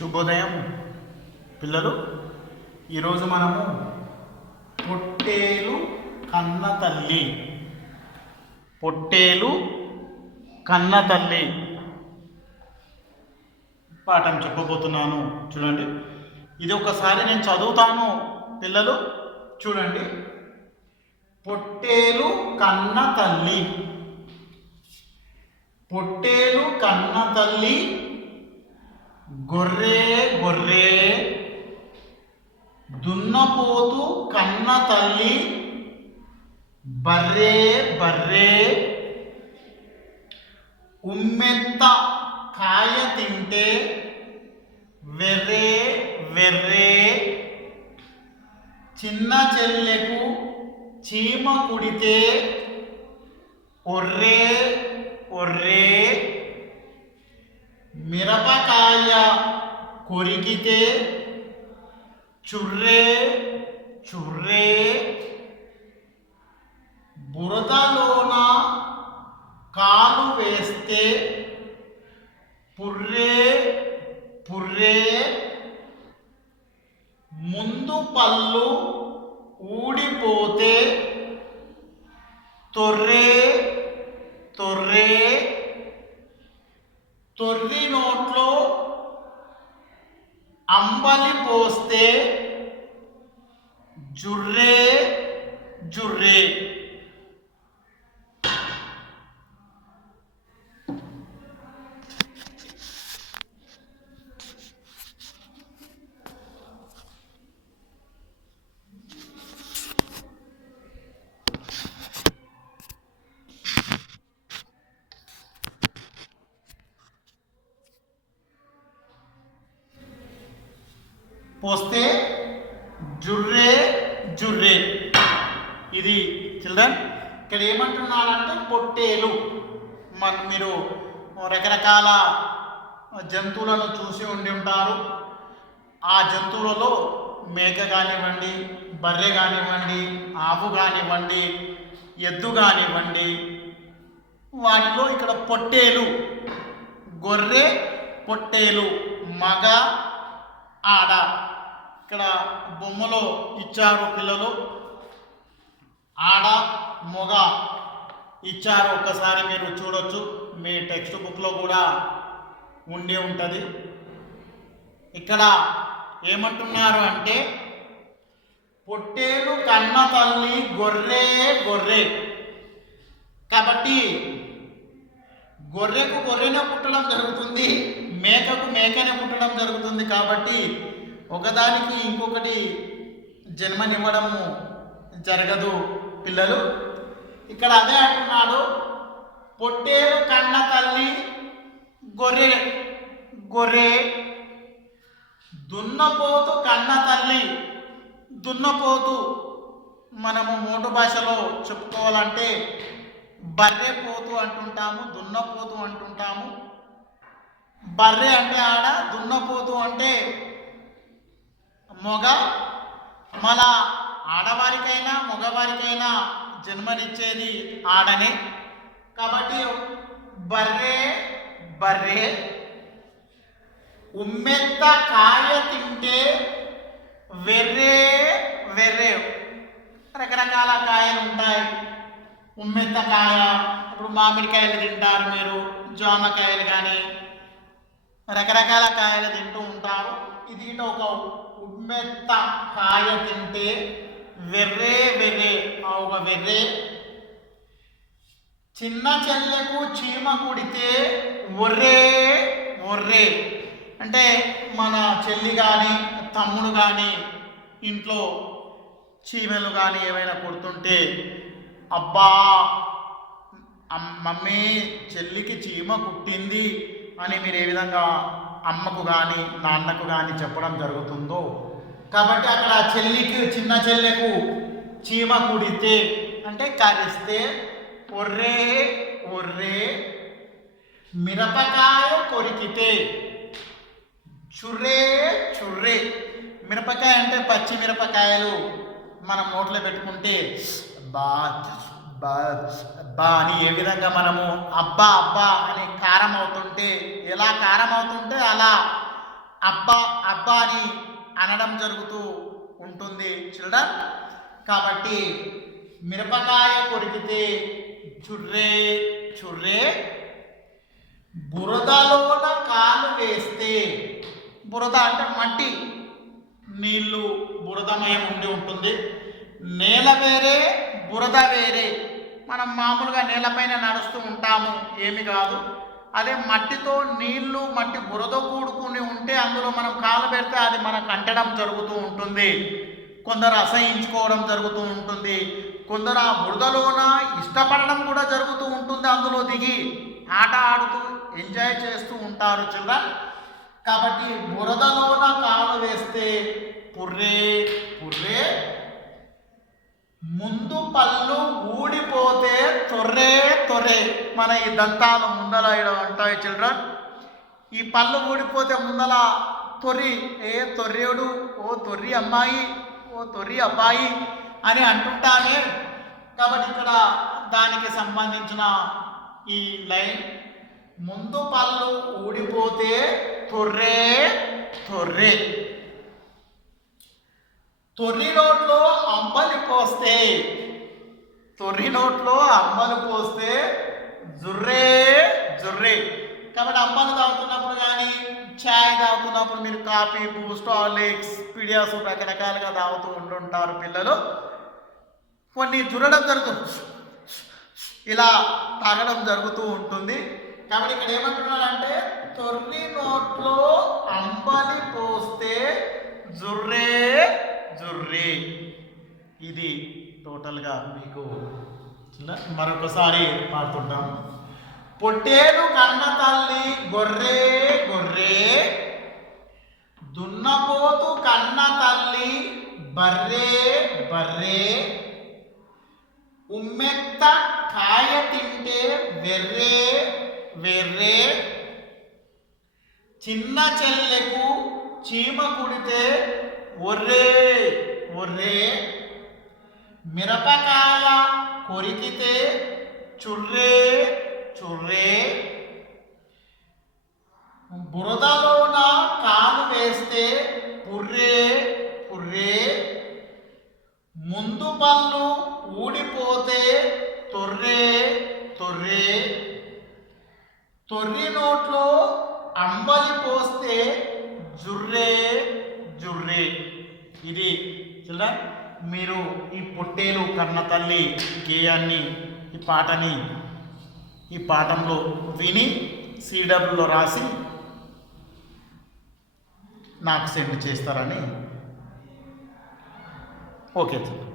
శుభోదయం పిల్లలు. ఈరోజు మనము పొట్టేలు కన్న తల్లి పాఠం చెప్పబోతున్నాను. చూడండి, ఇది ఒకసారి నేను చదువుతాను పిల్లలు. చూడండి, పొట్టేలు కన్న తల్లి. పొట్టేలు కన్న తల్లి గొర్రె గొర్రె, దున్నపోతు కన్న తల్లి బర్రె బర్రె, ఉమ్మెత్త కాయ తింటే వెర్రే వెర్రే, చిన్న చెల్లెకు చీమ కుడితే ఒర్రే ఒర్రే, మిరపకాయ కొరికితే చుర్రే చుర్రే, బురదలోన కాలు వేస్తే పుర్రే పుర్రే, ముందు పళ్ళు ఊడిపోతే తొర్రే తొర్రే, తొర్రి నోట్లో అంబలి పోస్తే జుర్రే జుర్రే. పోస్తే జుర్రే జుర్రే. ఇది చిల్డ్రన్, ఇక్కడ ఏమంటున్నారంటే పొట్టేలు. మీరు రకరకాల జంతువులను చూసి ఉండి ఉంటారు. ఆ జంతువులలో మేక కానివ్వండి, బర్రె కానివ్వండి, ఆవు కానివ్వండి, ఎద్దు కానివ్వండి, వాటిలో ఇక్కడ పొట్టేలు, గొర్రె పొట్టేలు, మగ ఆడ. ఇక్కడ బొమ్మలో ఇచ్చారు పిల్లలు, ఆడ మొగ ఇచ్చారు. ఒక్కసారి మీరు చూడొచ్చు, మీ టెక్స్ట్ బుక్లో కూడా ఉండి ఉంటుంది. ఇక్కడ ఏమంటున్నారు అంటే పొట్టేలు కన్న తల్లి గొర్రె గొర్రె. కాబట్టి గొర్రెకు గొర్రెనే పుట్టడం జరుగుతుంది, మేకకు మేకనే పుట్టడం జరుగుతుంది. కాబట్టి ఒకదానికి ఇంకొకటి జన్మనివ్వడము జరగదు పిల్లలు. ఇక్కడ అదే అంటున్నాడు, పొట్టేలు కన్న తల్లి గొర్రె గొర్రె, దున్నపోతు కన్న తల్లి. దున్నపోతు మనము మోటు భాషలో చెప్పుకోవాలంటే బర్రె పోతు అంటుంటాము, దున్నపోతు అంటుంటాము. బర్రె అంటే ఆడ, దున్నపోతు అంటే మొగ. మన ఆడవారికైనా మగవారికైనా జన్మనిచ్చేది ఆడనే. కాబట్టి బర్రె బర్రె, ఉమ్మెత్త కాయ తింటే వెర్రే వెర్రే. రకరకాల కాయలు ఉంటాయి. ఉమ్మెత్త కాయ, ఇప్పుడు మామిడికాయలు తింటారు మీరు, జామకాయలు కానీ రకరకాల కాయలు తింటూ ఉంటారు. ఇది ఒక ఉమ్మెత్త కాయ తింటే వెర్రే వెర్రే, ఒక వెర్రే. చిన్న చెల్లెకు చీమ కుడితే ఒర్రే ఒర్రే. అంటే మన చెల్లి కానీ తమ్ముడు కానీ ఇంట్లో చీమలు కానీ ఏమైనా కుడుతుంటే, అబ్బా మమ్మీ చెల్లికి చీమ కుట్టింది అని మీరు ఏ విధంగా అమ్మకు కానీ నాన్నకు కానీ చెప్పడం జరుగుతుందో, కాబట్టి అక్కడ చెల్లికి, చిన్న చెల్లెకు చీమ కుడితే అంటే కరిస్తే ఒర్రే ఒర్రే, మిరపకాయ కొరికితే చుర్రే చుర్రే. మిరపకాయ అంటే పచ్చి మిరపకాయలు మనం నోట్లో పెట్టుకుంటే బా బా బా అని ఏ విధంగా మనము అబ్బా అబ్బా అని కారం అవుతుంటే, ఎలా కారం అవుతుంటే అలా అబ్బా అబ్బా అని అనడం జరుగుతూ ఉంటుంది చిల్డ్రన్. కాబట్టి మిరపకాయ కొరికితే చుర్రే చుర్రే, బురదలోన కాలు వేస్తే, బురద అంటే మట్టి, నీళ్లు బురదమయం ఉండి ఉంటుంది. నేల వేరే బురద వేరే. మనం మామూలుగా నేలపైన నడుస్తూ ఉంటాము, ఏమి కాదు. అదే మట్టితో నీళ్లు మట్టి బురద కూడుకుని ఉంటే అందులో మనం కాలు పెడితే అది మనకు అంటడం జరుగుతూ ఉంటుంది. కొందరు అసహించుకోవడం జరుగుతూ ఉంటుంది, కొందరు ఆ బురదలోన ఇష్టపడడం కూడా జరుగుతూ ఉంటుంది. అందులో దిగి ఆట ఆడుతూ ఎంజాయ్ చేస్తూ ఉంటారు చిల్డ్రన్. కాబట్టి బురదలోన కాలు వేస్తే పుర్రే పుర్రే, ముందు పళ్ళు ఊడిపోతే తొర్రే తొర్రే. మన ఈ దంతాలు ముందల ఇలా ఉంటాయి చిల్డ్రన్. ఈ పళ్ళు ఊడిపోతే ముందల తొర్రి, ఏ తొర్రేడు, ఓ తొర్రి అమ్మాయి, ఓ తొర్రి అబ్బాయి అని అంటుంటానే. కాబట్టి ఇక్కడ దానికి సంబంధించిన ఈ లైన్, ముందు పళ్ళు ఊడిపోతే తొర్రే తొర్రే, తొర్రి నోట్లో అంబలి పోస్తే, తొర్రి నోట్లో అంబలి పోస్తే జుర్రే జుర్రే. కాబట్టి అంబలి తాగుతున్నప్పుడు కానీ ఛాయ్ తాగుతున్నప్పుడు మీరు కాఫీ, బూస్ట్, హార్లిక్స్, పిడియాస్ రకరకాలుగా తాగుతూ ఉంటుంటారు పిల్లలు. కొన్ని జురడం జరుగుతుంది, ఇలా తాగడం జరుగుతూ ఉంటుంది. కాబట్టి ఇక్కడ ఏమంటున్నారంటే తొర్రి నోట్లో అంబలి పోస్తే జుర్రే జుర్రే. ఇది టోటల్గా మీకు మరొకసారి పాడుతుంటాం. పొట్టేలు కన్న తల్లి గొర్రె గొర్రె, దున్నపోతు కన్న తల్లి బర్రే బర్రే, ఉమ్మెత్త కాయ తింటే వెర్రే వెర్రే, చిన్న చెల్లెకు చీమ కుడితే ఒర్రే ఒర్రే, మిరపకాయ కొరికితే చుర్రే చుర్రే, బురదలోన కాలు వేస్తే పుర్రే పుర్రే, ముందు పళ్ళు ఊడిపోతే తొర్రే తొర్రే, తొర్రి నోట్లో అంబలి పోస్తే జుర్రే జుర్రే. ఇది చిల్డ్రన్, మీరు ఈ పొట్టేలు కన్న తల్లి గేయాన్ని, ఈ పాటని ఈ పాఠంలో విని సిడబ్ల్యూలో రాసి నాకు సెండ్ చేస్తారని. Okay children.